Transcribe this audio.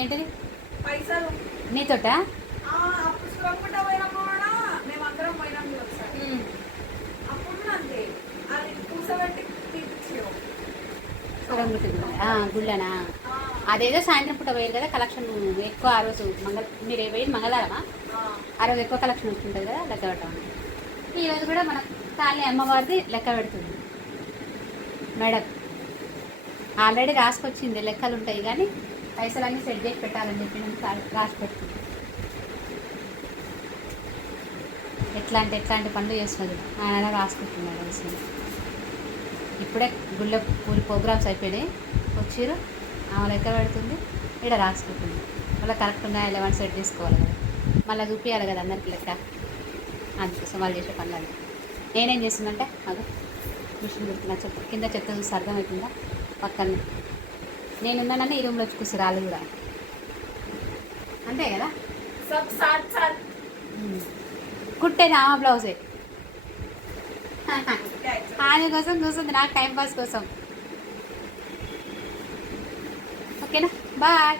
ఏంటిది పైసలు నీతోట అప్పుడు సురంగుంట పోయినప్పుడు కూడా మేమందరం పోయినాం ఒకసారి. అప్పుడు అంతే అది కూర్చోబెట్టి తీపిచ్చేవు. గుళ్ళనా అదేదో సాయంత్రం పూట పోయారు కదా కలెక్షన్ ఎక్కువ ఆ రోజు మీరు పోయింది మంగళవారమా ఆ రోజు ఎక్కువ కలెక్షన్ వస్తుంటుంది కదా లెక్క పెట్టాలి. ఈరోజు కూడా మన కాళీ అమ్మవారిది లెక్క పెడుతుంది మేడం. ఆల్రెడీ రాసుకొచ్చింది లెక్కలు ఉంటాయి కానీ పైసలన్నీ సెట్ చేసి పెట్టాలని చెప్పి రాసి పెడుతుంది. ఎట్లాంటి పనులు చేస్తున్నది ఆయన రాసుకుంటున్నాడు అసలు. ఇప్పుడే గుళ్ళ పూరి ప్రోగ్రామ్స్ అయిపోయినాయి వచ్చారు ఆమె లెక్క పెడుతుంది ఇక్కడ రాసుకుంటుంది. మళ్ళీ కరెక్ట్గా 11 సెట్ చేసుకోవాలి కదా మళ్ళీ చూపించాలి కదా అందరికి లెక్క. అందుకోసం వాళ్ళు చేసే పనులు. నేనేం చేస్తుందంటే అది మిషన్ పెడుతున్నా చెత్త కింద చెత్త చూసి అర్థమవుతుందా పక్కనే నేనున్నానని ఈ రూమ్లో వచ్చి కూర్చొని రాళ్ళు కూడా అంతే కదా. కుట్టేది ఆమె బ్లౌజే ఆమె కోసం చూస్తుంది నాకు టైంపాస్ కోసం. ఓకేనా బాయ్.